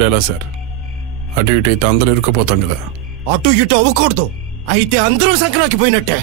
ఇప్పుడు ఎలా సార్? అటు ఇటు అయితే అందరూ ఇరుక్కుపోతాం కదా. అటు ఇటు అవ్వకూడదు, అయితే అందరూ సంక్రాంతికి పోయినట్టే.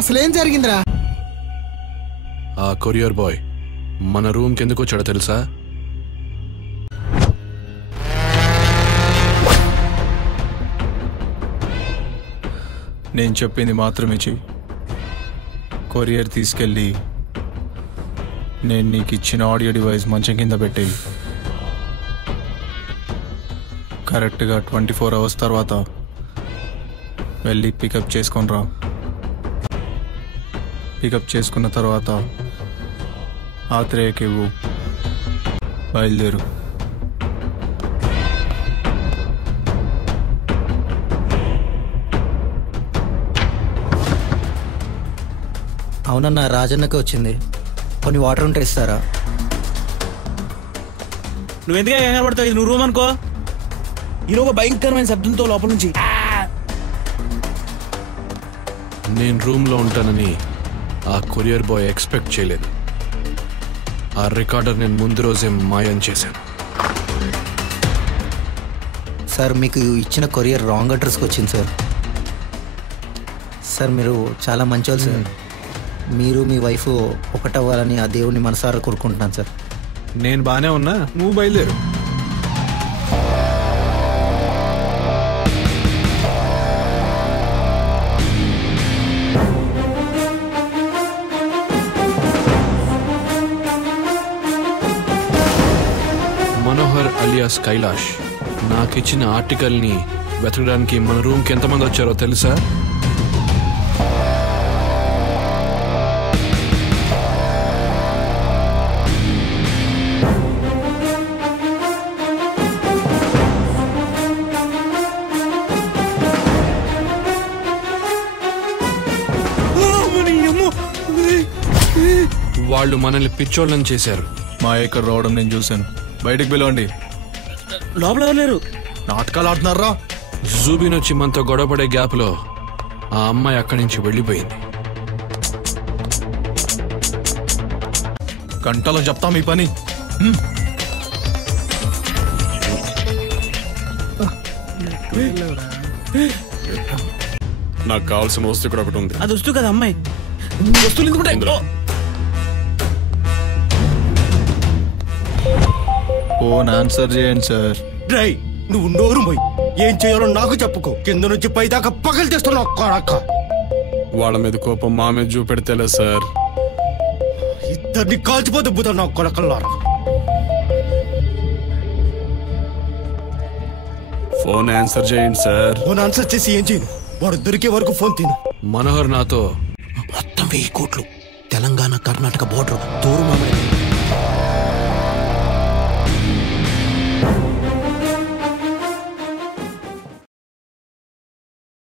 అసలేం జరిగిందిరా? ఆ కొరియర్ బాయ్ మన రూమ్ కిందకు వచ్చాడో తెలుసా? నేను చెప్పింది మాత్రమే చెయ్యి. కొరియర్ తీసుకెళ్ళి నేను నీకు ఇచ్చిన ఆడియో డివైస్ మంచం కింద పెట్టేయి. కరెక్ట్గా 24 hours తర్వాత వెళ్ళి పికప్ చేసుకొని రా. పికప్ చేసుకున్న తర్వాత ఆత్రేయకి ఇవ్వు. బయలుదేరు. అవునన్నా, రాజన్నకి వచ్చింది. కొన్ని వాటర్ ఉంటే ఇస్తారా? నువ్వు ఎందుకే కంగారు పడతావు? ఇది నువ్వు రూమ్ అనుకో. ఈయన ఒక భయంకరమైన శబ్దంతో లోపల నుంచి నేను రూమ్లో ఉంటానని ఆ కొరియర్ బాయ్ ఎక్స్పెక్ట్ చేయలేదు. ఆ రికార్డర్ నేను ముందు రోజే మాయం చేశాను. సార్, మీకు ఇచ్చిన కొరియర్ రాంగ్ అడ్రస్కి వచ్చింది సార్. సార్, మీరు చాలా మంచోళ్ళు సార్. మీరు మీ వైఫ్ ఒకటవ్వాలని ఆ దేవుడిని మనసారా కోరుకుంటున్నాను సార్. నేను బాగానే ఉన్నా, నువ్వు బయలుదేరు. మనోహర్ అలియాస్ కైలాష్ నాకిచ్చిన ఆర్టికల్ని వెతకడానికి మన రూమ్కి ఎంతమంది వచ్చారో తెలుసా? వాళ్ళు మనల్ని పిచ్చోళ్ళని చేశారు. మా ఇక్కడ రావడం నేను చూశాను. బయటికి పిలవండి. లోపల లేరు. నాటకాలు ఆడుతున్నారా? జూబిన్ వచ్చి మనతో గొడవపడే గ్యాప్లో ఆ అమ్మాయి అక్కడి నుంచి వెళ్ళిపోయింది. గంటలో చెప్తాం ఈ పని. నాకు కావాల్సిన వస్తువు ఇక్కడ ఒకటి ఉంది. అది వస్తువు కదా అమ్మాయి. వస్తువులు ఎందుకుంటాయి? ఫోన్ ఆన్సర్ చేయండి సార్. డ్రై, నువ్వు నోరు పోయి ఏం చేయాలో నాకు చెప్పుకో. కింద నుంచి పై దాకా పగలు తెస్తున్నావు కొడక. వాళ్ళ మీద కోపం మా మీద చూపెడితేలే సార్. ఇద్దరిని కాల్చిపోతే బుతున్నావు కొడకల్లారా. ఫోన్ ఆన్సర్ చేయండి సార్. ఫోన్ ఆన్సర్ చేసి ఏం చేయను? వాడు దొరికే వరకు ఫోన్ తిను. మనోహర్ నాతో మొత్తం 1000 కోట్లు. తెలంగాణ కర్ణాటక బోర్డర్ తోరు మామిడి